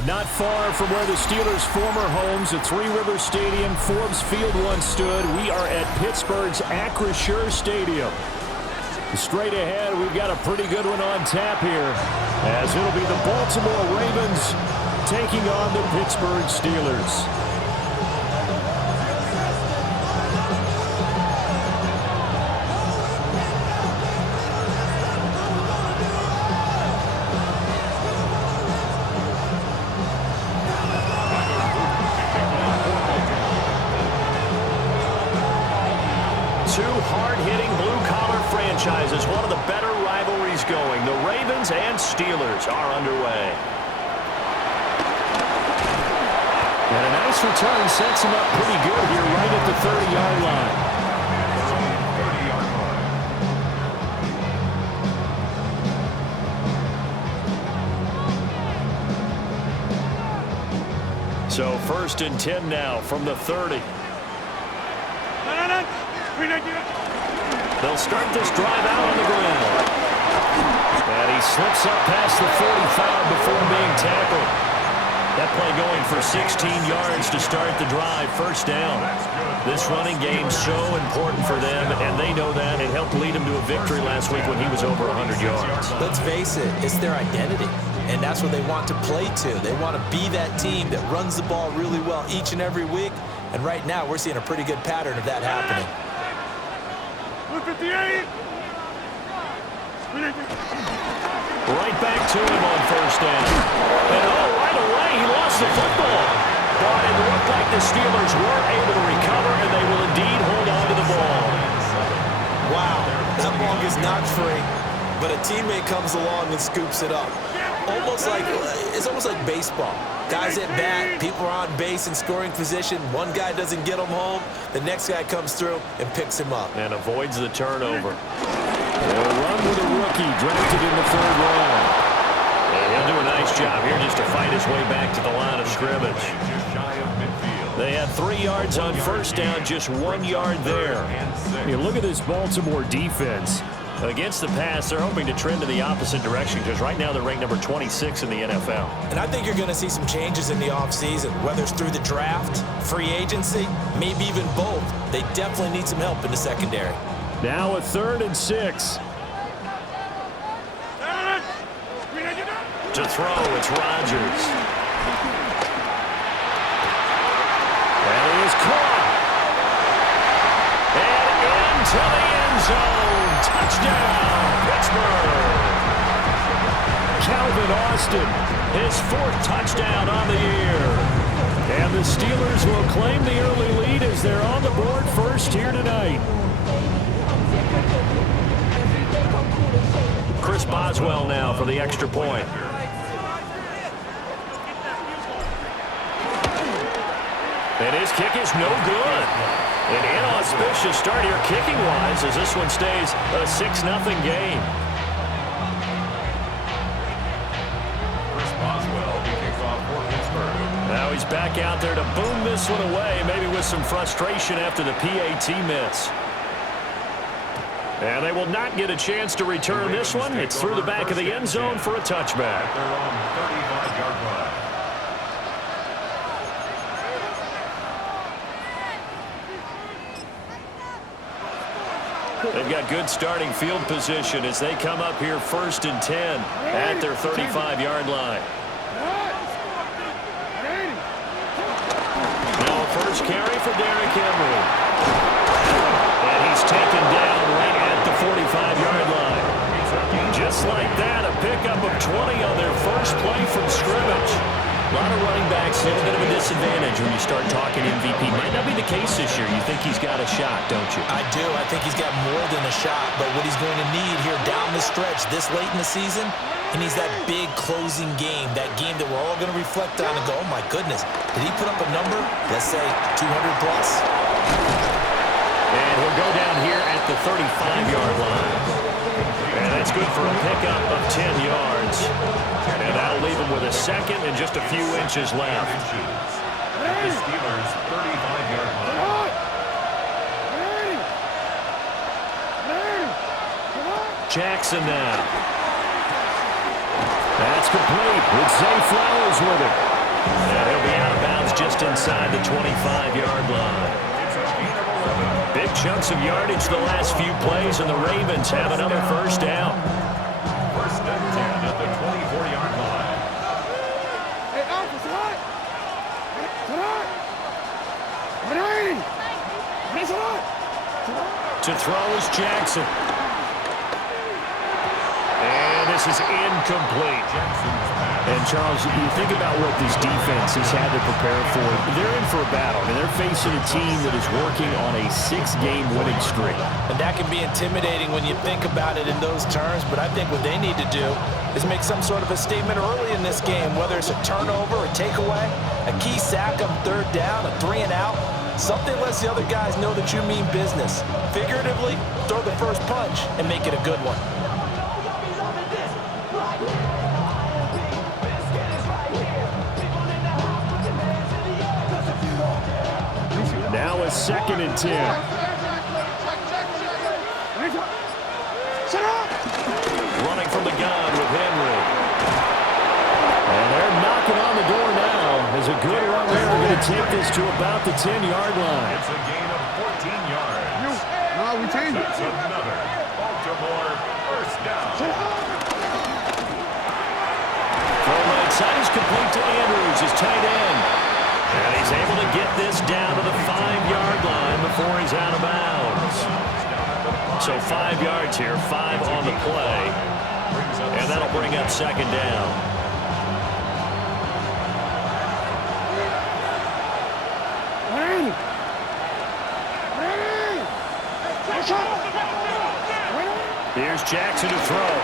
But not far from where the Steelers' former homes at Three Rivers Stadium, Forbes Field once stood, we are at Pittsburgh's Acrisure Stadium. Straight ahead, we've got a pretty good one on tap here, as it'll be the Baltimore Ravens taking on the Pittsburgh Steelers. two hard-hitting blue-collar franchises, one of the better rivalries going. The Ravens and Steelers are underway. And a nice return sets him up pretty good here right at the 30-yard line. So 1st and 10 now from the 30. They'll start this drive out on the ground. And he slips up past the 45 before being tackled. That play going for 16 yards to start the drive. 1st down. This running game's so important for them, and they know that. It helped lead him to a victory last week when he was over 100 yards. Let's face it, it's their identity. And that's what they want to play to. They want to be that team that runs the ball really well each and every week. And right now, we're seeing a pretty good pattern of that happening. Right back to him on 1st down. And right away, he lost the football. But it looked like the Steelers were able to recover, and they will indeed hold on to the ball. Wow, that ball gets knocked free, but a teammate comes along and scoops it up. It's almost like baseball. Guys at bat, people are on base in scoring position. One guy doesn't get him home. The next guy comes through and picks him up. And avoids the turnover. They'll run with a rookie drafted in the 3rd round. And he'll do a nice job here just to fight his way back to the line of scrimmage. They had 3 yards on 1st down, just 1 yard there. You look at this Baltimore defense. Against the pass, they're hoping to trend in the opposite direction because right now they're ranked number 26 in the NFL. And I think you're going to see some changes in the offseason, whether it's through the draft, free agency, maybe even both. They definitely need some help in the secondary. Now a 3rd and 6. To throw, it's Rodgers. And he is caught. And into the end zone. Touchdown, Pittsburgh. Calvin Austin, his 4th touchdown on the year. And the Steelers will claim the early lead as they're on the board first here tonight. Chris Boswell now for the extra point. And his kick is no good. An inauspicious start here kicking-wise as this one stays a 6-0 game. Chris Boswell, he kicks off for Pittsburgh. Now he's back out there to boom this one away, maybe with some frustration after the PAT miss. And they will not get a chance to return this one. It's through the back of the end zone for a touchback. They're on 35-yard line. They've got good starting field position as they come up here 1st and 10 at their 35-yard line. Now a first carry for Derrick Henry. And he's taken down right at the 45-yard line. Just like that, a pickup of 20 on their first play from scrimmage. A lot of running backs, a little bit of a disadvantage when you start talking MVP. Might not be the case this year. You think he's got a shot, don't you? I do. I think he's got more than a shot. But what he's going to need here down the stretch this late in the season, he needs that big closing game, that game that we're all going to reflect on and go, oh, my goodness, did he put up a number, let's say 200 plus? And he'll go down here at the 35-yard line. And that's good for a pickup of 10 yards. And that'll leave him with a 2nd and just a few inches left. The Steelers' 35-yard line. Jackson now. That's complete with Zay Flowers with it. And he'll be out of bounds just inside the 25-yard line. Big chunks of yardage the last few plays, and the Ravens have another 1st down. 1st and 10 at the 24-yard line. To throw is Jackson. And this is incomplete. And, Charles, you think about what this defense has had to prepare for. They're in for a battle. I mean, they're facing a team that is working on a 6-game winning streak. And that can be intimidating when you think about it in those terms, but I think what they need to do is make some sort of a statement early in this game, whether it's a turnover, a takeaway, a key sack on third down, a 3-and-out. Something lets the other guys know that you mean business. Figuratively, throw the first punch and make it a good one. Now a 2nd and 10. Running from the gun with Henry. And they're knocking on the door now. As a good run there, they're going to take this to about the 10-yard line. It's a gain of 14 yards. No, we changed it. That's another Baltimore first down. Throw right side is complete to Andrews, his tight end. And he's able to get this down to the 5-yard line before he's out of bounds. So 5 yards here, 5 on the play. And that'll bring up 2nd down. Here's Jackson to throw.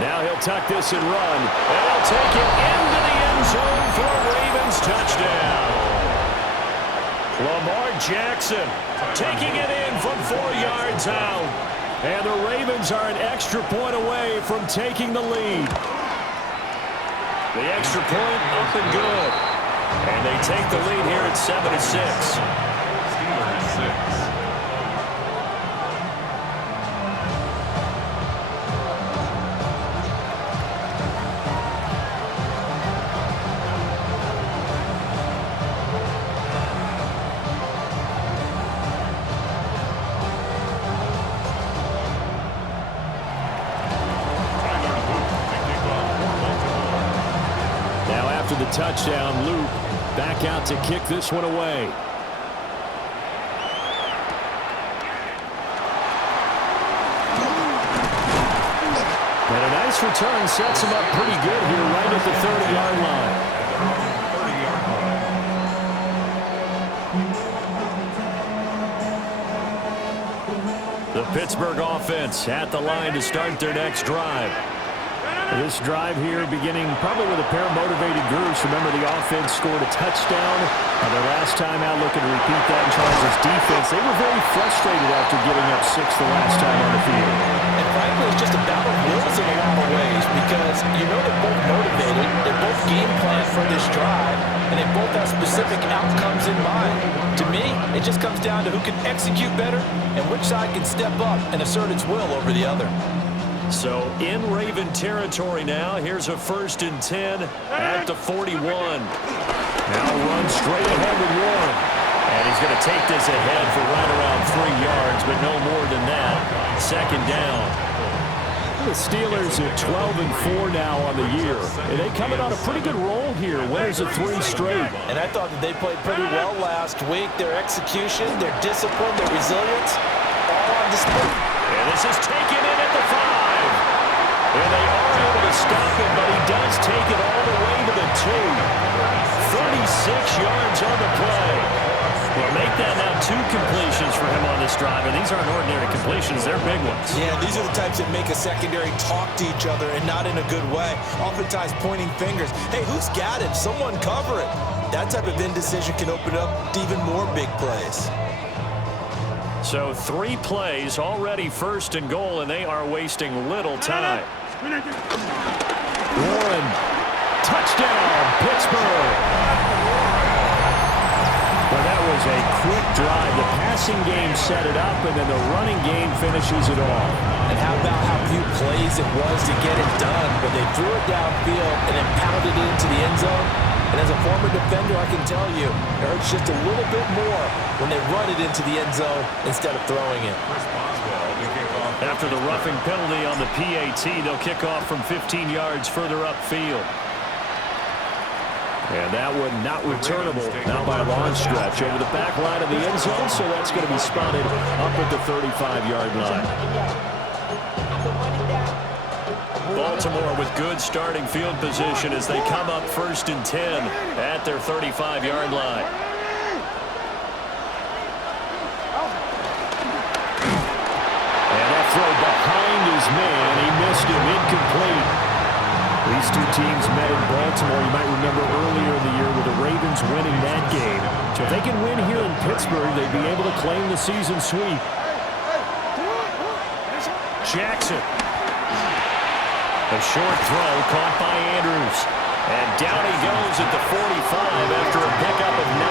Now he'll tuck this and run. And he'll take it into the end zone for a Ravens touchdown. Lamar Jackson taking it in from 4 yards out. And the Ravens are an extra point away from taking the lead. The extra point up and good. And they take the lead here at 7-6. Steelers 6. The touchdown, Luke back out to kick this one away. And a nice return sets him up pretty good here right at the 30-yard line. The Pittsburgh offense at the line to start their next drive. This drive here beginning probably with a pair of motivated groups. Remember, the offense scored a touchdown their last time out, looking to repeat that in Charles' defense. They were very frustrated after giving up 6 the last time on the field. And frankly, it's just a battle of wills in a lot of ways because you know they're both motivated, they're both game planned for this drive, and they both have specific outcomes in mind. To me, it just comes down to who can execute better and which side can step up and assert its will over the other. So in Raven territory now. Here's a 1st and 10 at the 41. Now run straight ahead with Warren. And he's going to take this ahead for right around 3 yards, but no more than that. 2nd down. The Steelers are 12-4 now on the year. And they coming on a pretty good roll here. Winners of 3 straight. And I thought that they played pretty well last week. Their execution, their discipline, their resilience, all on display. And this is taken in at the 5. And they are able to stop it, but he does take it all the way to the 2. 36 yards on the play. Well, make that now 2 completions for him on this drive, and these aren't ordinary completions. They're big ones. Yeah, these are the types that make a secondary talk to each other and not in a good way. Oftentimes pointing fingers. Hey, who's got him? Someone cover it. That type of indecision can open up to even more big plays. So 3 plays already 1st and goal, and they are wasting little time. Warren, touchdown, Pittsburgh. Well, that was a quick drive. The passing game set it up, and then the running game finishes it off. And how about how few plays it was to get it done, but they threw it downfield and then pounded it into the end zone. And as a former defender, I can tell you, it hurts just a little bit more when they run it into the end zone instead of throwing it. After the roughing penalty on the PAT, they'll kick off from 15 yards further upfield. And that one not returnable, not by a long stretch, over the back line of the end zone, so that's going to be spotted up at the 35-yard line. Baltimore with good starting field position as they come up 1st and 10 at their 35-yard line. And that throw behind his man. He missed him. Incomplete. These two teams met in Baltimore. You might remember earlier in the year with the Ravens winning that game. So if they can win here in Pittsburgh, they'd be able to claim the season sweep. Jackson. A short throw caught by Andrews. And down he goes at the 45 after a pickup of 9.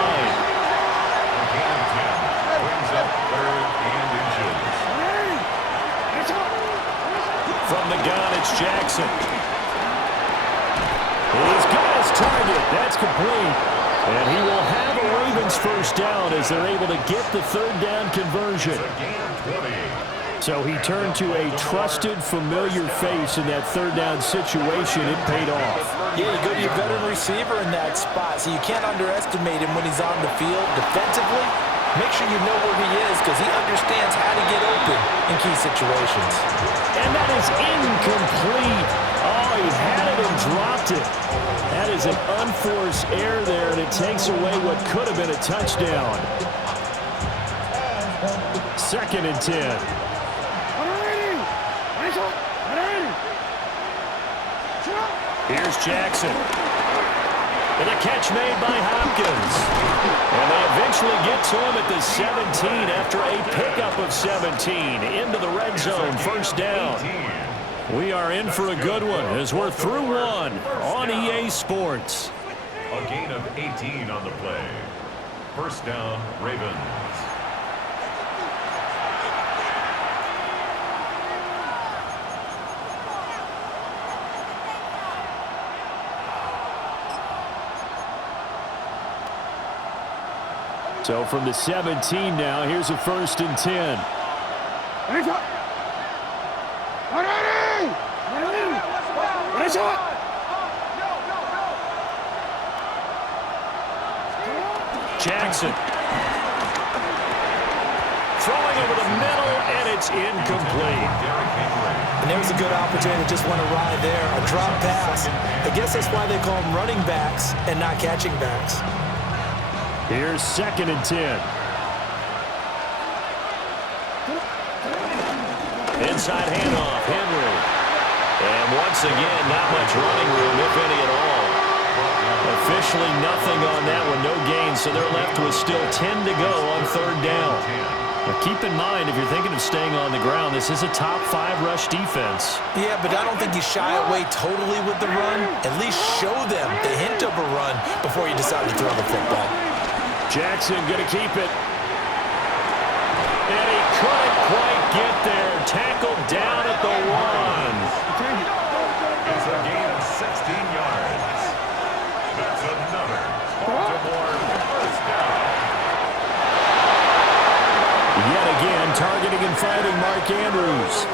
Brings up 3rd and inches. From the gun, it's Jackson. He's got his target. That's complete. And he will have a Ravens first down as they're able to get the 3rd down conversion. So he turned to a trusted, familiar face in that 3rd down situation. It paid off. Yeah, you go to your veteran receiver in that spot, so you can't underestimate him when he's on the field. Defensively, make sure you know where he is because he understands how to get open in key situations. And that is incomplete. Oh, he had it and dropped it. That is an unforced error there, and it takes away what could have been a touchdown. 2nd and 10. Here's Jackson. And a catch made by Hopkins. And they eventually get to him at the 17 after a pickup of 17 into the red zone. 1st down. We are in for a good one as we're through one on EA Sports. A gain of 18 on the play. 1st down, Ravens. So from the 17 now, here's a 1st and 10. Jackson. Throwing over the middle, and it's incomplete. And there's a good opportunity that just went awry there. A drop pass. I guess that's why they call them running backs and not catching backs. Here's 2nd and 10. Inside handoff, Henry. And once again, not much running room, if any at all. Officially nothing on that one, no gain, so they're left with still 10 to go on 3rd down. Now keep in mind, if you're thinking of staying on the ground, this is a top 5 rush defense. Yeah, but I don't think you shy away totally with the run. At least show them the hint of a run before you decide to throw the football. Jackson going to keep it. And he couldn't quite get there. Tackled down at the 1. It's a gain of 16 yards. That's another Baltimore 1st down. Yet again, targeting and finding Mark Andrews.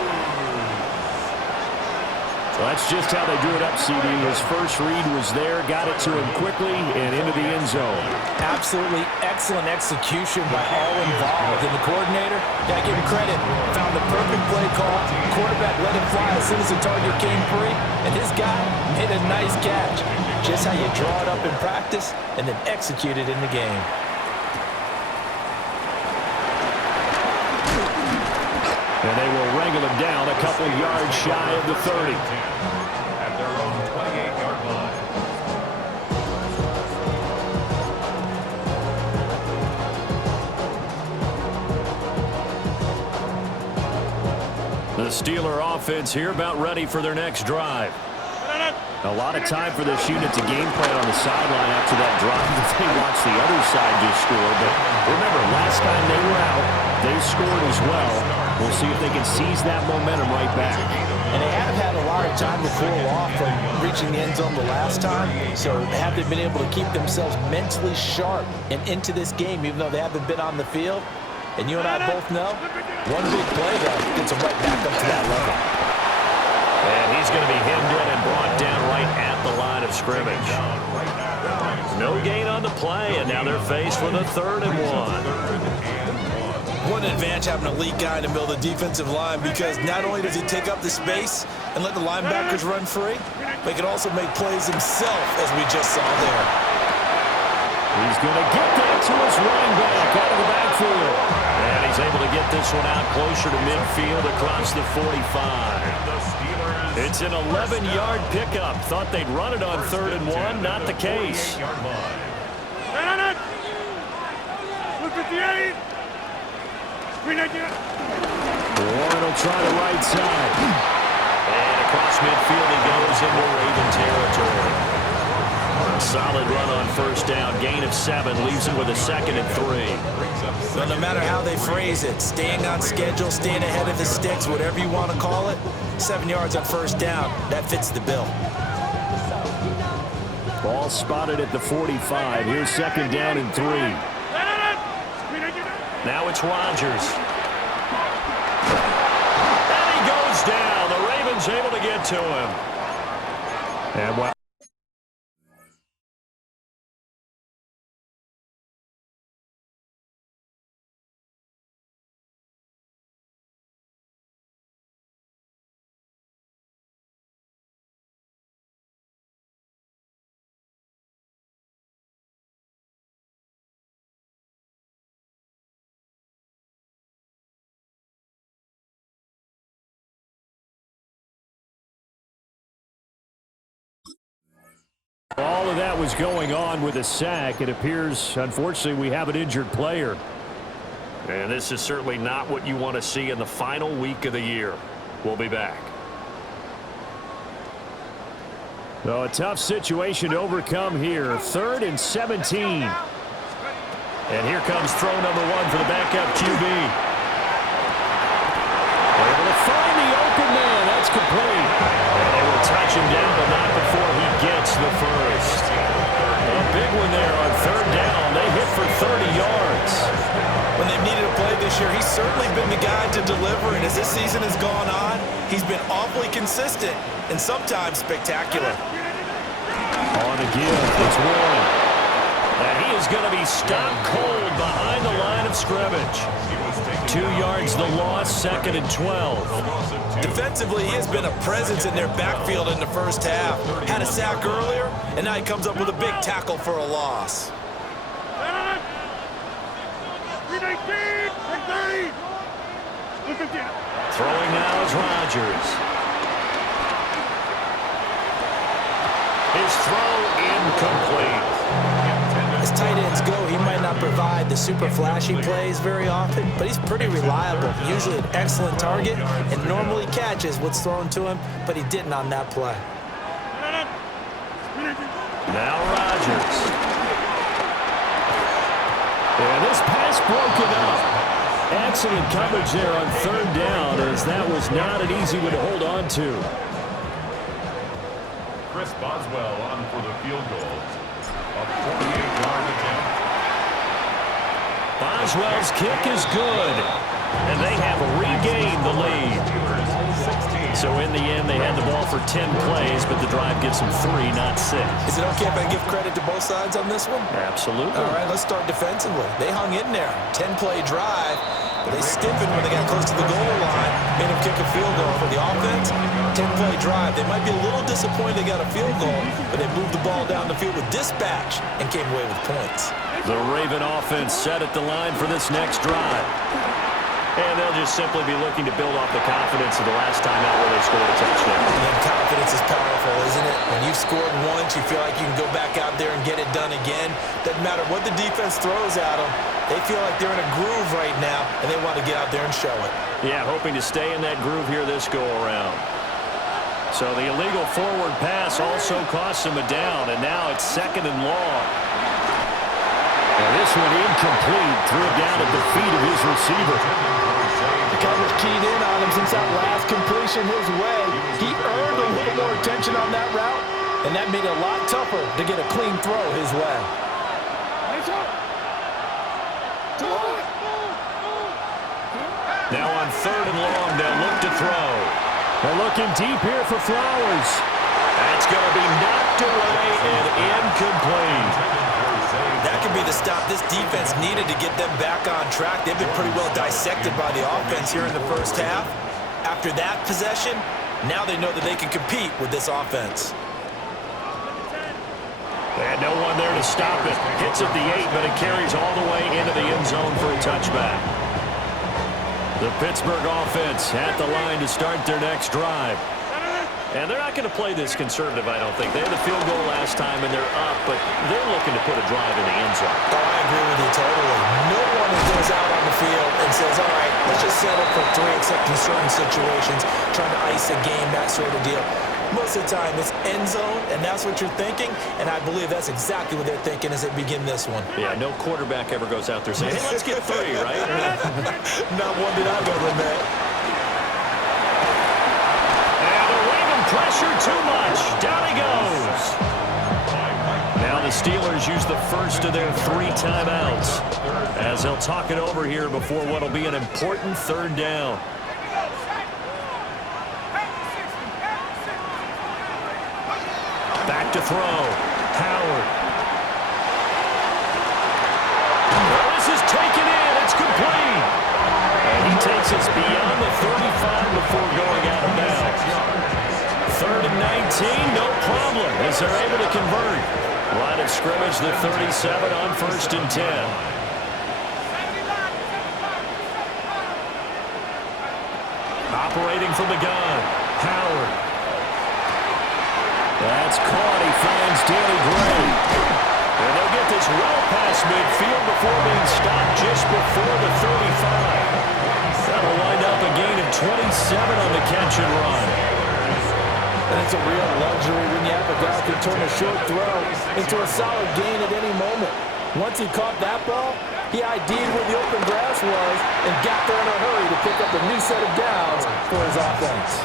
So that's just how they drew it up, CD. His first read was there, got it to him quickly, and into the end zone. Absolutely excellent execution by all involved. And the coordinator, got to give him credit, found the perfect play call. Quarterback let it fly as soon as the target came free, and his guy made a nice catch. Just how you draw it up in practice and then execute it in the game. And they will wrangle him down a couple yards shy of the 30. At their own 28-yard line. The Steeler offense here about ready for their next drive. A lot of time for this unit to game plan on the sideline after that drive that they watched the other side just score. But remember, last time they were out, they scored as well. We'll see if they can seize that momentum right back. And they have had a lot of time to cool off from reaching the end zone the last time. So have they been able to keep themselves mentally sharp and into this game, even though they haven't been on the field? And you and I both know, one big play, though, gets them right back up to that level. And he's going to be hemmed in and brought down right at the line of scrimmage. No gain on the play, and now they're faced with a 3rd and 1. What an advantage having an elite guy in the middle of the defensive line, because not only does he take up the space and let the linebackers run free, but he can also make plays himself, as we just saw there. He's going to get that to his running back out of the backfield. And he's able to get this one out closer to midfield across the 45. It's an 11-yard pickup. Thought they'd run it on 3rd and 1. Not the case. Warren will try the right side. And across midfield he goes into Raven territory. A solid run on 1st down. Gain of 7 leaves him with a 2nd and 3. Well, no matter how they phrase it, staying on schedule, staying ahead of the sticks, whatever you want to call it, 7 yards on 1st down, that fits the bill. Ball spotted at the 45. Here's 2nd down and 3. Now it's Rodgers. And he goes down. The Ravens able to get to him. And well. All of that was going on with a sack. It appears, unfortunately, we have an injured player. And this is certainly not what you want to see in the final week of the year. We'll be back. So a tough situation to overcome here. 3rd and 17. And here comes throw number 1 for the backup QB. Able to find the open man. That's complete. And they will touch him down, but not before he gets the first. A big one there on 3rd down. They hit for 30 yards. When they've needed a play this year, he's certainly been the guy to deliver, and as this season has gone on, he's been awfully consistent and sometimes spectacular. On the give, it's Warren. And he is going to be stopped cold behind the line of scrimmage. 2 yards the loss, 2nd and 12. Defensively, he has been a presence in their backfield in the 1st half. Had a sack earlier, and now he comes up with a big tackle for a loss. Throwing now is Rodgers. His throw incomplete. As tight ends go, he might not provide the super flashy plays very often, but he's pretty reliable, usually an excellent target, and normally catches what's thrown to him, but he didn't on that play. Now Rodgers. And this pass broken up. Excellent coverage there on 3rd down, as that was not an easy one to hold on to. Chris Boswell on for the field goal. A 48-yard attempt. Boswell's kick is good, and they have regained the lead. So in the end, they had the ball for 10 plays, but the drive gives them 3, not 6. Is it okay if I give credit to both sides on this one? Absolutely. All right, let's start defensively. They hung in there. 10-play drive, but they stiffened when they got close to the goal line, made them kick a field goal. For the offense, 10-play drive. They might be a little disappointed they got a field goal, but they moved the ball down the field with dispatch and came away with points. The Raven offense set at the line for this next drive. And they'll just simply be looking to build off the confidence of the last time out where they scored a touchdown. And confidence is powerful, isn't it? When you've scored once, you feel like you can go back out there and get it done again. Doesn't matter what the defense throws at them. They feel like they're in a groove right now, and they want to get out there and show it. Yeah, hoping to stay in that groove here this go-around. So the illegal forward pass also costs him a down, and now it's 2nd and long. And this one incomplete. Threw it down at the feet of his receiver. The coverage keyed in on him since that last completion his way. He earned a little more attention on that route, and that made it a lot tougher to get a clean throw his way. Now on 3rd and long, they'll look to throw. They're looking deep here for Flowers. That's going to be knocked away and incomplete. That could be the stop this defense needed to get them back on track. They've been pretty well dissected by the offense here in the first half. After that possession, now they know that they can compete with this offense. And no one there to stop it. Hits at the 8, but it carries all the way into the end zone for a touchback. The Pittsburgh offense at the line to start their next drive. And they're not going to play this conservative, I don't think. They had the field goal last time, and they're up, but they're looking to put a drive in the end zone. Oh, I agree with you totally. No one goes out on the field and says, all right, let's just settle for 3, except in certain situations, trying to ice a game, that sort of deal. Most of the time, it's end zone, and that's what you're thinking, and I believe that's exactly what they're thinking as they begin this one. Yeah, no quarterback ever goes out there saying, hey, let's get 3, right? Not one that I've ever met. Pressure too much. Down he goes. Now the Steelers use the first of their 3 timeouts as they'll talk it over here before what will be an important 3rd down. Back to throw. Howard. Well, this is taken in. It's complete. And he takes us beyond the 35 before going out of bounds. 3rd and 19, no problem, as they're able to convert. Line of scrimmage, the 37 on 1st and 10. Operating from the gun, Howard. That's caught. He finds Danny Gray. And they'll get this well past midfield before being stopped just before the 35. That'll wind up a gain of 27 on the catch and run. And it's a real luxury when you have a guy who can turn a short throw into a solid gain at any moment. Once he caught that ball, he ID'd where the open grass was and got there in a hurry to pick up a new set of downs for his offense.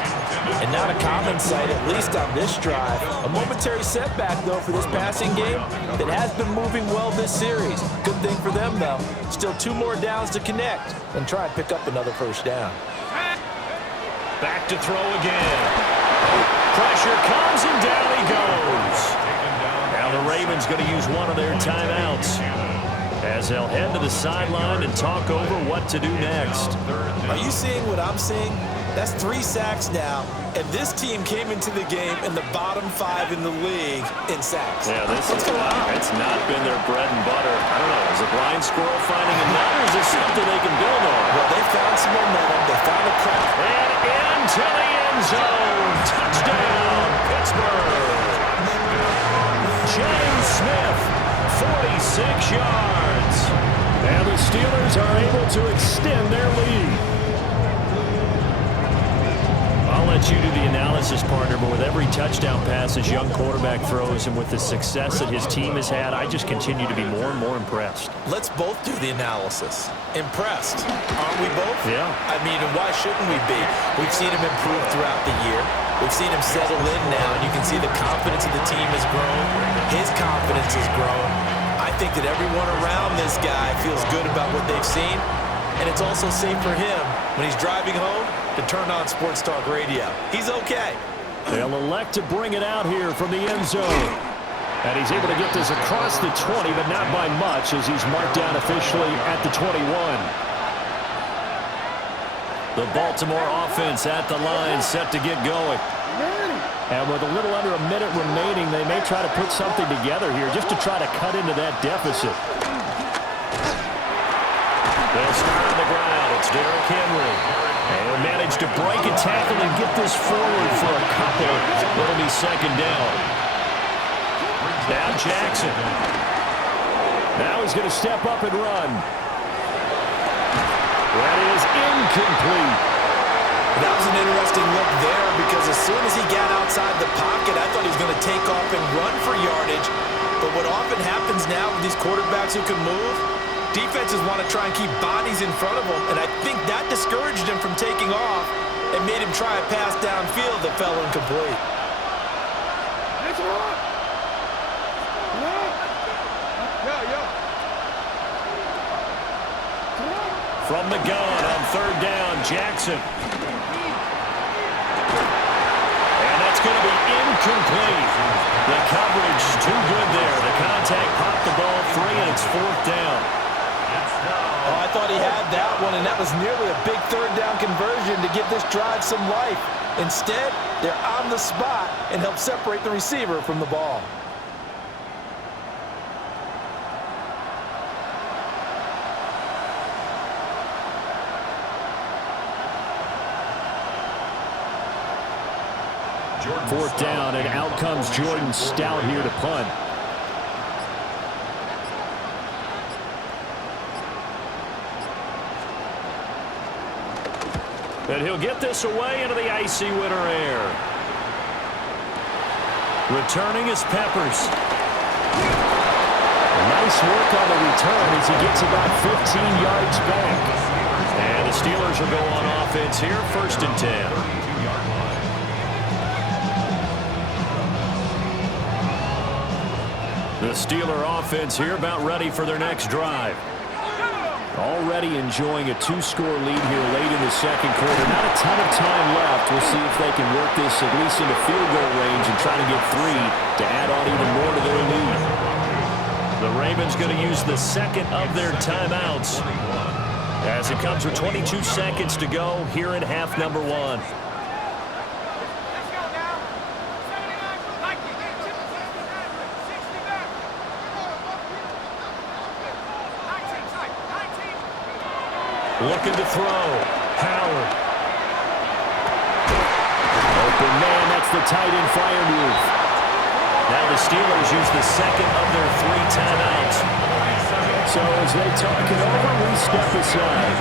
And not a common sight, at least on this drive. A momentary setback, though, for this passing game that has been moving well this series. Good thing for them, though. Still 2 more downs to connect and try and pick up another 1st down. Back to throw again. Pressure comes, and down he goes. Now the Ravens going to use one of their timeouts as they'll head to the sideline and talk over what to do next. Are you seeing what I'm seeing? That's 3 sacks now, and this team came into the game in the bottom 5 in the league in sacks. Yeah, it's not been their bread and butter. I don't know, is a blind squirrel finding a nut, or is this something they can build on? Well, they found some momentum. They found a crack. And into the end zone. Touchdown, Pittsburgh. James Smith, 46 yards. And the Steelers are able to extend their lead. I'll let you do the analysis, partner, but with every touchdown pass this young quarterback throws and with the success that his team has had, I just continue to be more and more impressed. Let's both do the analysis. Impressed, aren't we both? Yeah. I mean, and why shouldn't we be? We've seen him improve throughout the year. We've seen him settle in now, and you can see the confidence of the team has grown. His confidence has grown. I think that everyone around this guy feels good about what they've seen, and it's also safe for him when he's driving home to turn on Sports Talk Radio. He's okay. They'll elect to bring it out here from the end zone. And he's able to get this across the 20, but not by much as he's marked down officially at the 21. The Baltimore offense at the line set to get going. And with a little under a minute remaining, they may try to put something together here just to try to cut into that deficit. They'll start on the ground. It's Derrick Henry. And he'll manage to break a tackle and get this forward for a couple. It'll be 2nd down. Now Jackson. Now he's going to step up and run. That is incomplete. That was an interesting look there because as soon as he got outside the pocket, I thought he was going to take off and run for yardage. But what often happens now with these quarterbacks who can move, defenses want to try and keep bodies in front of them, and I think that discouraged him from taking off and made him try a pass downfield that fell incomplete. From the gun on 3rd down, Jackson. And that's going to be incomplete. The coverage too good there. The contact popped the ball free, and it's 4th down. Oh, I thought he had that one, and that was nearly a big 3rd down conversion to give this drive some life. Instead, they're on the spot and help separate the receiver from the ball. Fourth down, and out comes Jordan Stout here to punt. And he'll get this away into the icy winter air. Returning is Peppers. Nice work on the return as he gets about 15 yards back. And the Steelers will go on offense here, 1st and 10. The Steeler offense here about ready for their next drive. Already enjoying a 2-score lead here late in the 2nd quarter. Not a ton of time left. We'll see if they can work this at least into field goal range and try to get 3 to add on even more to their lead. The Ravens going to use the 2nd of their timeouts as it comes with 22 seconds to go here in half number 1. Looking to throw. Howard. Open man, that's the tight end fire move. Now the Steelers use the 2nd of their 3 timeouts. So as they talk it over, we step aside.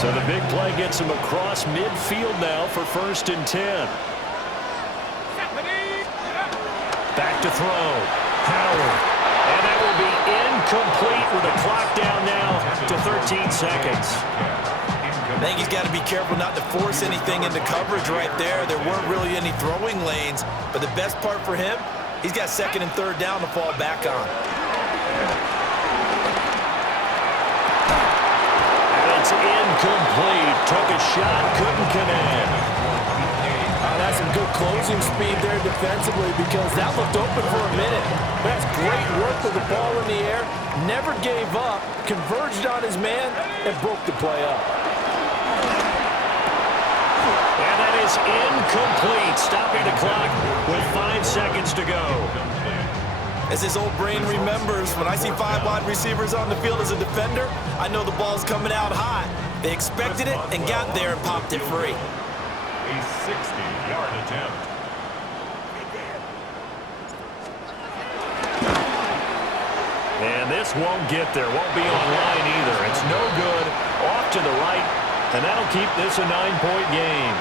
So the big play gets him across midfield now for 1st and 10. Back to throw. Howard. And that will be incomplete with the clock down now to 13 seconds. I think he's got to be careful not to force anything into coverage right there. There weren't really any throwing lanes, but the best part for him, he's got 2nd and 3rd down to fall back on. And it's incomplete. Took a shot, couldn't connect. That's some good closing speed there defensively because that looked open for a minute. That's great work with the ball in the air. Never gave up, converged on his man, and broke the play up. And that is incomplete, stopping the clock with 5 seconds to go. As his old brain remembers, when I see 5 wide receivers on the field as a defender, I know the ball's coming out hot. They expected it and got there and popped it free. A 60-yard attempt. And this won't get there. Won't be online either. It's no good. Off to the right. And that'll keep this a 9-point game.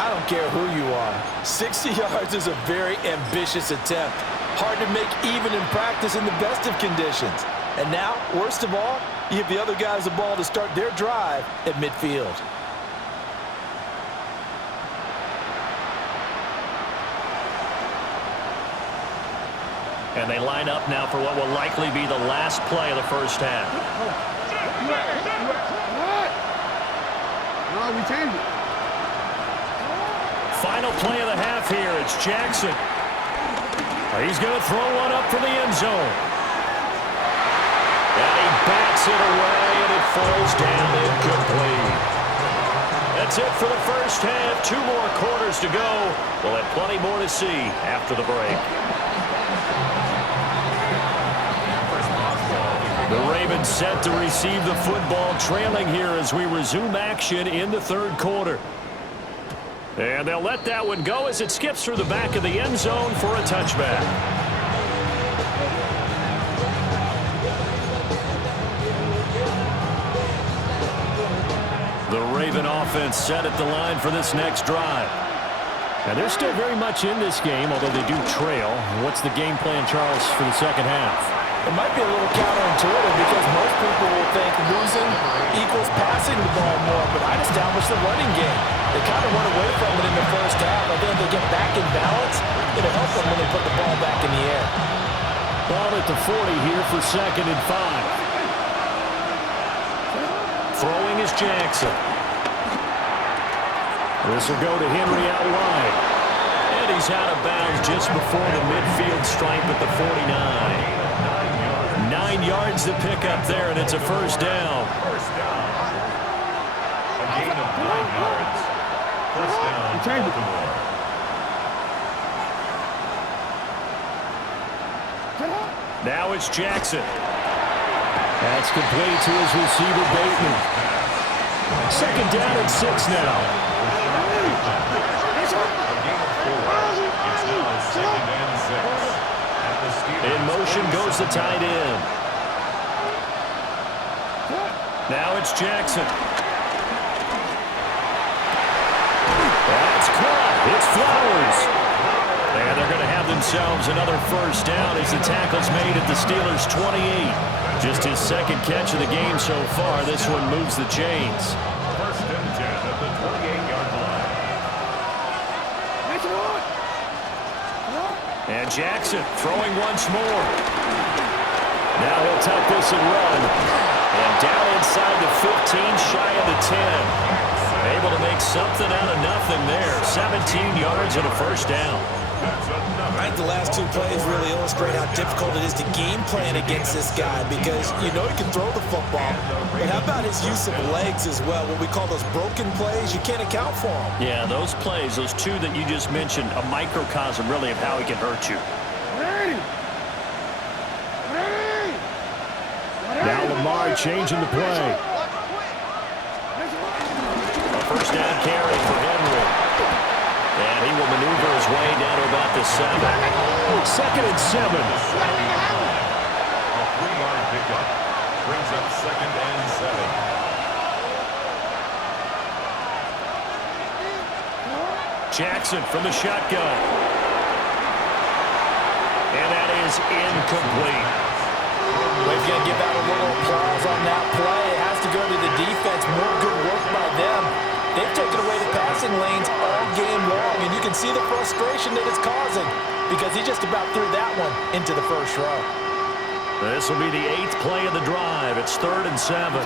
I don't care who you are. 60 yards is a very ambitious attempt. Hard to make even in practice in the best of conditions. And now, worst of all, you give the other guys the ball to start their drive at midfield. And they line up now for what will likely be the last play of the 1st half. No, we changed it. Final play of the half here. It's Jackson. He's going to throw one up for the end zone. And he bats it away, and it falls down incomplete. That's it for the 1st half. 2 more quarters to go. We'll have plenty more to see after the break. The Ravens set to receive the football, trailing here as we resume action in the 3rd quarter. And they'll let that one go as it skips through the back of the end zone for a touchback. The Raven offense set at the line for this next drive. And they're still very much in this game, although they do trail. What's the game plan, Charles, for the 2nd half? It might be a little counterintuitive because most people will think losing equals passing the ball more, but I'd establish the running game. They kind of went away from it in the 1st half. I think if they get back in balance, it'll help them when they put the ball back in the air. Ball at the 40 here for 2nd and 5. Throwing is Jackson. This will go to Henry out wide. And he's out of bounds just before the midfield stripe at the 49. 9 yards to pick up there, and it's a first down. First down. A gain of 9 yards. First down, Baltimore. Now it's Jackson. That's complete to his receiver, Bateman. Second down and 6 now. In motion goes the tight end. Now it's Jackson. That's caught. It's Flowers. And they're going to have themselves another first down as the tackle's made at the Steelers' 28. Just his second catch of the game so far. This one moves the chains. First and 10 at the 28-yard line. And Jackson throwing once more. Now he'll tuck this and run. And down inside the 15, shy of the 10. Able to make something out of nothing there. 17 yards and a first down. I think the last 2 plays really illustrate how difficult it is to game plan against this guy because you know he can throw the football. But how about his use of legs as well? What we call those broken plays, you can't account for them. Yeah, those plays, those 2 that you just mentioned, a microcosm really of how he can hurt you. Now Lamar changing the play. A first down carry for Henry. And he will maneuver his way down to about the 7. Second and 7. A 3-yard pickup brings up second and 7. Jackson from the shotgun. And that is incomplete. Well, if you're going to give out a little applause on that play, it has to go to the defense. More good work by them. They've taken away the passing lanes all game long, and you can see the frustration that it's causing because he just about threw that one into the first row. This will be the 8th play of the drive. It's 3rd and 7.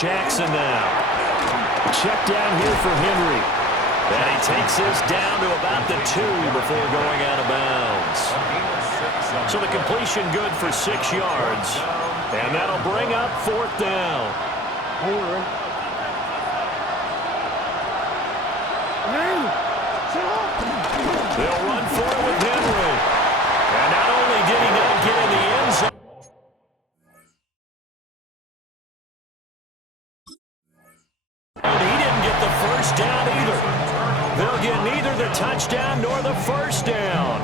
Jackson now. Check down here for Henry. And he takes this down to about the 2 before going out of bounds. So the completion good for 6 yards. And that'll bring up 4th down. They'll run for it with Henry. And not only did he not get in the end zone, he didn't get the first down either. They'll get neither the touchdown nor the first down.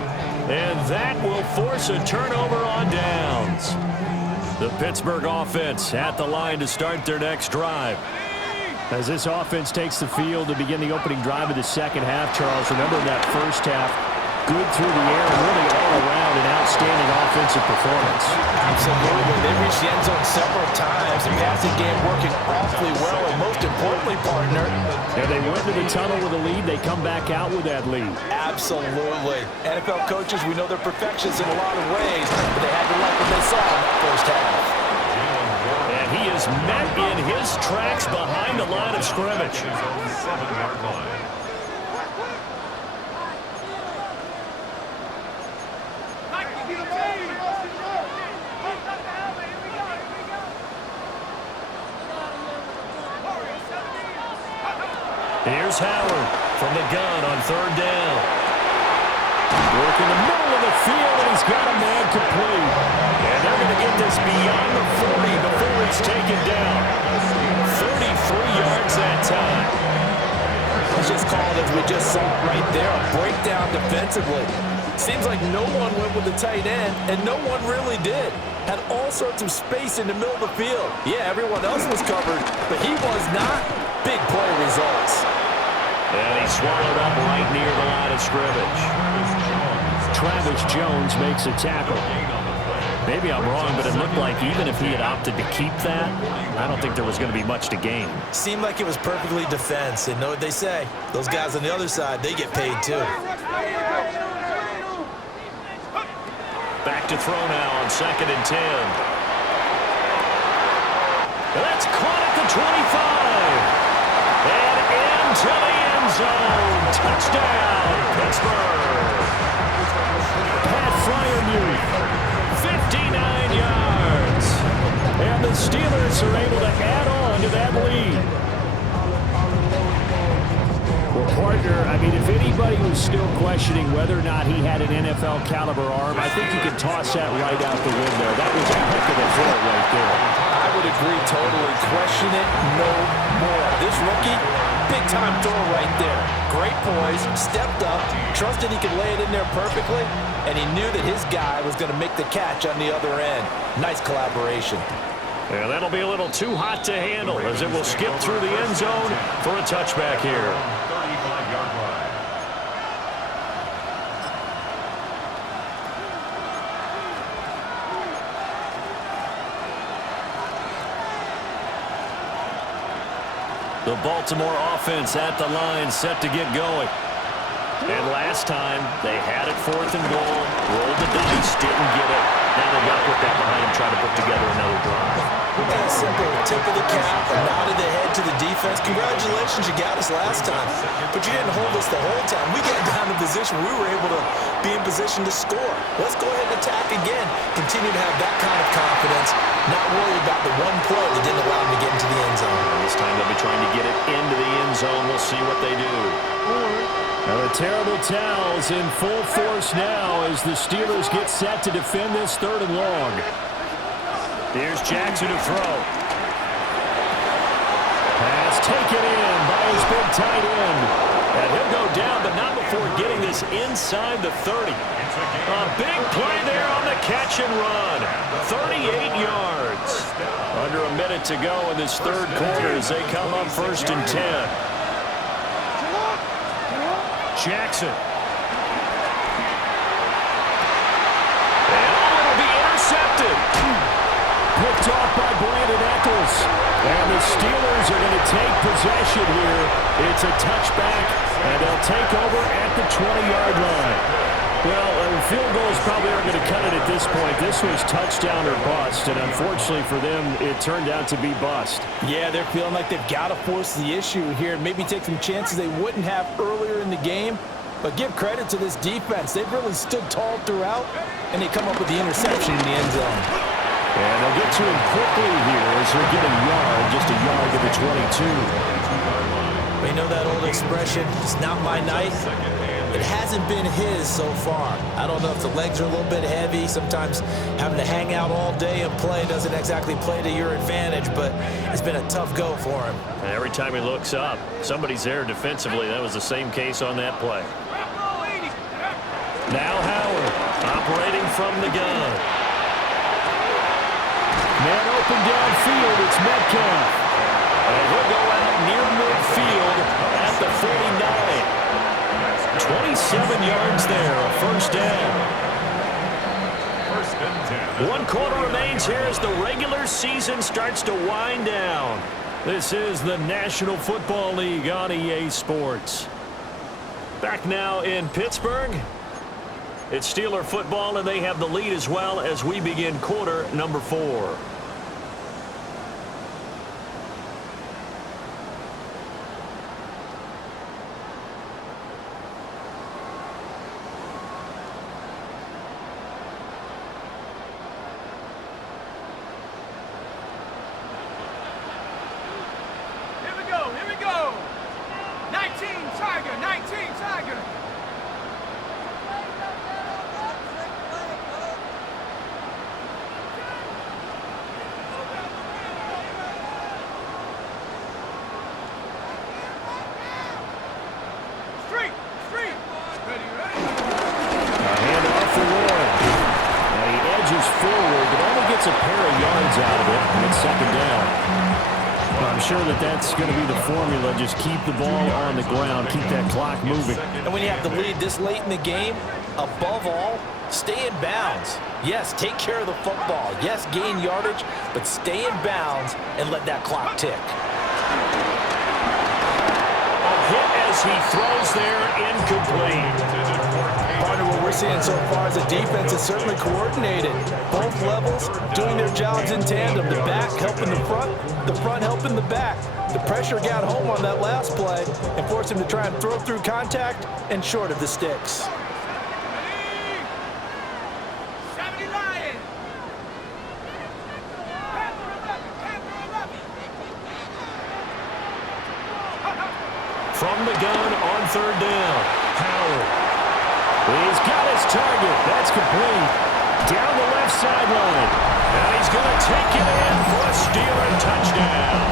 And that will force a turnover on downs. The Pittsburgh offense at the line to start their next drive. As this offense takes the field to begin the opening drive of the second half, Charles, remember that first half, good through the air and really all around an outstanding offensive performance. Absolutely. They reached the end zone several times. The passing game working awfully well, and most importantly, partner. And they went to the tunnel with a lead. They come back out with that lead. Absolutely. NFL coaches, we know they're perfectionists in a lot of ways, but they had to like what they saw in that first half. And he is met in his tracks behind the line of scrimmage. 7-yard line. Here's Howard from the gun on 3rd down. Work in the middle of the field, and he's got a man complete. And they're going to get this beyond the 40 before it's taken down. 33 yards that time. It's just called, as we just saw right there, a breakdown defensively. Seems like no one went with the tight end, and no one really did. Had all sorts of space in the middle of the field. Yeah, everyone else was covered, but he was not. Big play results. And he swallowed up right near the line of scrimmage. Travis Jones makes a tackle. Maybe I'm wrong, but it looked like even if he had opted to keep that, I don't think there was going to be much to gain. Seemed like it was perfectly defense, and know what they say. Those guys on the other side, they get paid too. Back to throw now on 2nd and 10. That's caught at the 25. And into the end zone. Touchdown, Pittsburgh. Pat Fryermuth, 59 yards. And the Steelers are able to add on to that lead. Well, partner, I mean, if anybody was still questioning whether or not he had an NFL caliber arm, I think you can toss that right out the window. That was a heck of a throw right there. I would agree totally. Question it no more. This rookie, big-time throw right there. Great poise, stepped up, trusted he could lay it in there perfectly, and he knew that his guy was going to make the catch on the other end. Nice collaboration. Yeah, that'll be a little too hot to handle as it will skip through the end zone for a touchback here. 35-yard line. The Baltimore offense at the line, set to get going. And last time, they had it 4th and goal, rolled the dice, didn't get it. Now they got to put that behind them, trying to put together another drive. That simple tip of the cap, a nod of the head to the defense. Congratulations, you got us last time. But you didn't hold us the whole time. We got down to position where we were able to be in position to score. Let's go ahead and attack again. Continue to have that kind of confidence, not worry about the one play that didn't allow them to get into the end zone. This time they'll be trying to get it into the end zone. We'll see what they do. Now the terrible towels in full force now as the Steelers get set to defend this 3rd and long. Here's Jackson to throw. Pass taken in by his big tight end. And he'll go down, but not before getting this inside the 30. A big play there on the catch and run. 38 yards. Under a minute to go in this 3rd quarter as they come up 1st and 10. Jackson. And it'll be intercepted. Picked off by Brandon Eccles. And the Steelers are going to take possession here. It's a touchback, and they'll take over at the 20-yard line. Well, field goals probably aren't going to cut it at this point. This was touchdown or bust, and unfortunately for them, it turned out to be bust. Yeah, they're feeling like they've got to force the issue here and maybe take some chances they wouldn't have earlier in the game. But give credit to this defense. They've really stood tall throughout, and they come up with the interception in the end zone. And they'll get to him quickly here as they're getting just a yard to the 22. We know that old expression, it's not my night. It hasn't been his so far. I don't know if the legs are a little bit heavy. Sometimes having to hang out all day and play doesn't exactly play to your advantage, but it's been a tough go for him. And every time he looks up, somebody's there defensively. That was the same case on that play. Now Howard operating from the gun. Man open downfield, it's Metcalf. And he'll go out near midfield at the 49. 27 yards there, a 1st down. 1st and 10. 1 quarter remains here as the regular season starts to wind down. This is the National Football League on EA Sports. Back now in Pittsburgh. It's Steeler football, and they have the lead as well as we begin quarter number 4. Here we go. 19 Tiger, 19 Tiger. Street. Ready. Hand off for Warren. And he edges forward, but only gets a pair of yards out of it, and it's 2nd down. I'm sure that's going to be the formula. Just keep the ball on the ground, keep that clock moving. And when you have the lead this late in the game, above all, stay in bounds. Yes, take care of the football. Yes, gain yardage, but stay in bounds and let that clock tick. A hit as he throws there, incomplete. Partner, we're we're seeing so far is a defense is certainly coordinated. Both levels doing their jobs in tandem. The back helping the front helping the back. The pressure got home on that last play and forced him to try and throw through contact and short of the sticks. From the gun on third down, Howard. He's got his target. That's complete. Down the left sideline. And he's going to take it in for a Steeler touchdown.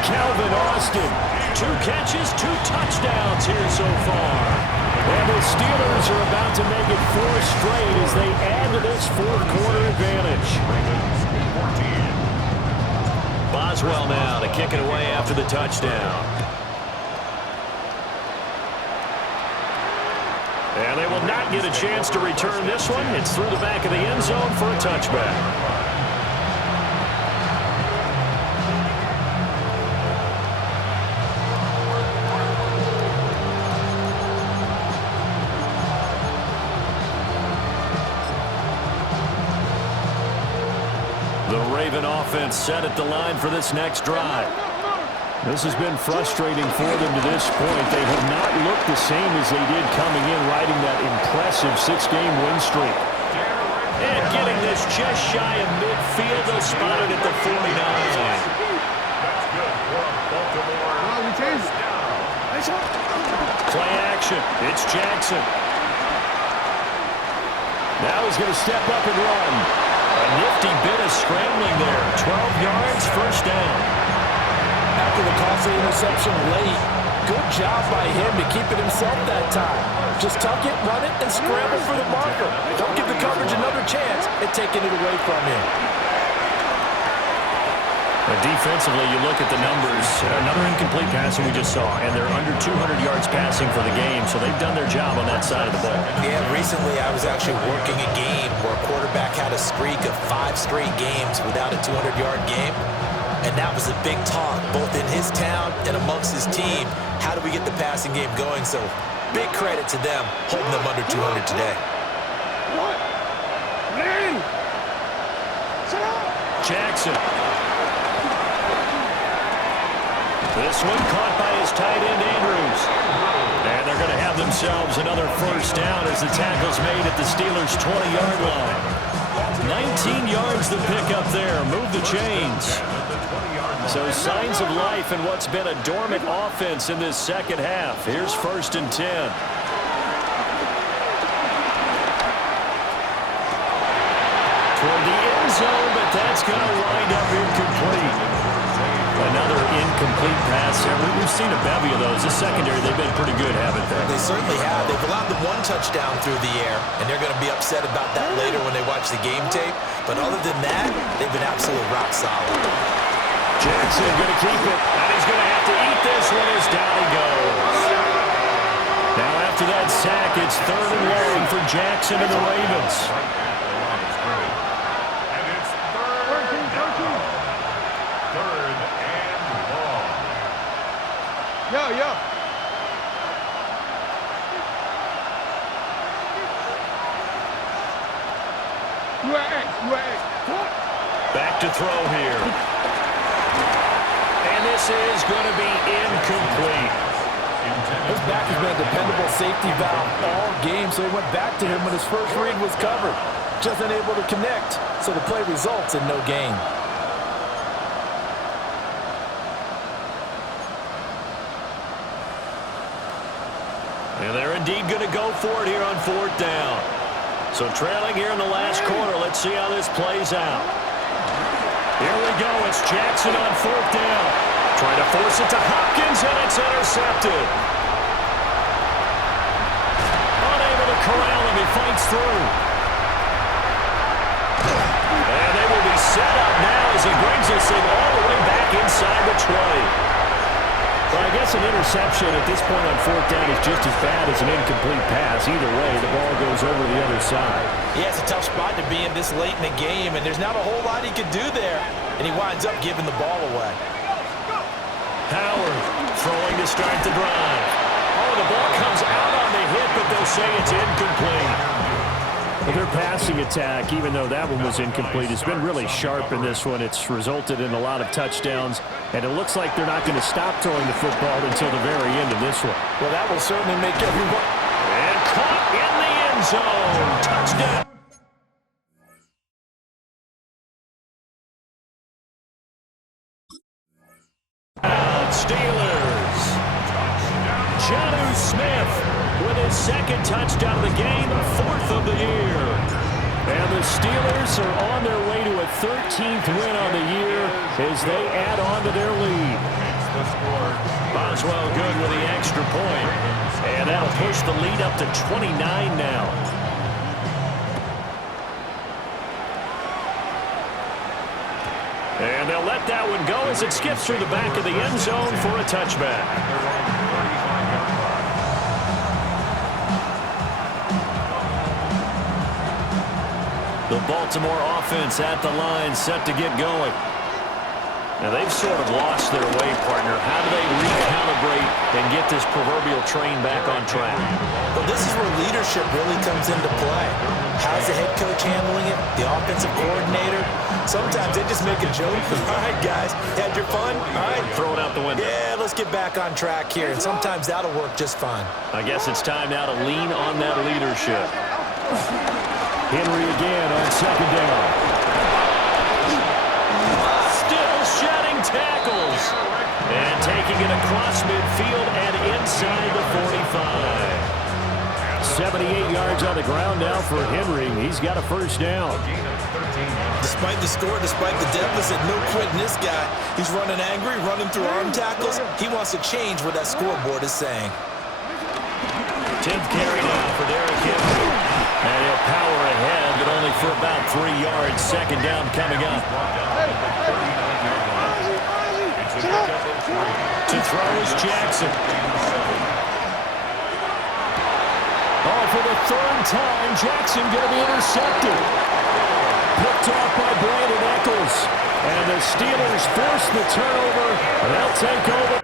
Calvin Austin, 2 catches, 2 touchdowns here so far. And the Steelers are about to make it 4 straight as they add to this fourth quarter advantage. Boswell now to kick it away after the touchdown. And they will not get a chance to return this one. It's through the back of the end zone for a touchback. The Raven offense set at the line for this next drive. This has been frustrating for them to this point. They have not looked the same as they did coming in, riding that impressive 6-game win streak. And getting this just shy of midfield, they'll spot it at the 49. That's good for Baltimore. Play action. It's Jackson. Now he's going to step up and run. A nifty bit of scrambling there. 12 yards, first down. After the costly interception late, good job by him to keep it himself that time. Just tuck it, run it, and scramble for the marker. Don't give the coverage another chance at taking it away from him. Defensively, you look at the numbers. Another incomplete pass that we just saw, and they're under 200 yards passing for the game, so they've done their job on that side of the ball. Yeah, recently I was actually working a game where a quarterback had a streak of 5 straight games without a 200-yard game. And that was a big talk, both in his town and amongst his team. How do we get the passing game going? So big credit to them, holding them under 200 today. Jackson. This one caught by his tight end, Andrews. And they're going to have themselves another first down as the tackle's made at the Steelers' 20-yard line. 19 yards the pickup there. Move the chains. So signs of life in what's been a dormant offense in this second half. Here's 1st and 10. Toward the end zone, but that's going to wind up incomplete. Another incomplete pass there. We've seen a bevy of those. This secondary, they've been pretty good, haven't they? They certainly have. They've allowed them 1 touchdown through the air, and they're going to be upset about that later when they watch the game tape. But other than that, they've been absolutely rock solid. Jackson going to keep it, and he's going to have to eat this one as down he goes. Now after that sack, it's 3rd and long for Jackson and the Ravens. And it's 3rd and long. Yo. Back to throw here. And this is going to be incomplete. His back has been a dependable safety valve all game, so he went back to him when his first read was covered. Just unable to connect, so the play results in no gain. And they're indeed going to go for it here on 4th down. So trailing here in the last quarter. Let's see how this plays out. Here we go. It's Jackson on 4th down. Trying to force it to Hopkins, and it's intercepted. Unable to corral him. He fights through. And they will be set up now as he brings this thing all the way back inside the 20. Well, I guess an interception at this point on 4th down is just as bad as an incomplete pass. Either way, the ball goes over the other side. Yeah, it's a tough spot to be in this late in the game, and there's not a whole lot he could do there, and he winds up giving the ball away. Howard throwing to start the drive. Oh, the ball comes out on the hit, but they'll say it's incomplete. Well, their passing attack, even though that one was incomplete, has been really sharp in this one. It's resulted in a lot of touchdowns, and it looks like they're not going to stop throwing the football until the very end of this one. Well, that will certainly make everyone... And caught in the end zone. Touchdown. Steelers. Jonnu Smith with his second touchdown of the game, fourth of the year. And the Steelers are on their way to a 13th win on the year as they add on to their lead. Boswell good with the extra point. And that'll push the lead up to 29 now. And they'll let that one go as it skips through the back of the end zone for a touchback. The Baltimore offense at the line, set to get going. Now, they've sort of lost their way, partner. How do they recalibrate and get this proverbial train back on track? Well, this is where leadership really comes into play. How's the head coach handling it? The offensive coordinator? Sometimes they just make a joke. All right, guys, had your fun? All right. Throw it out the window. Yeah, let's get back on track here. And sometimes that'll work just fine. I guess it's time now to lean on that leadership. Henry again on second down. Still shedding tackles. And taking it across midfield and inside the 45. 78 yards on the ground now for Henry. He's got a first down. Despite the score, despite the deficit, no quitting this guy. He's running angry, running through arm tackles. He wants to change what that scoreboard is saying. 10th carry now for Derrick Henry. And he'll power ahead, but only for about 3 yards. Second down coming up. To throw is Jackson. Oh, for the third time, Jackson going to be intercepted. Picked off by Brandon Echols. And the Steelers force the turnover. They'll take over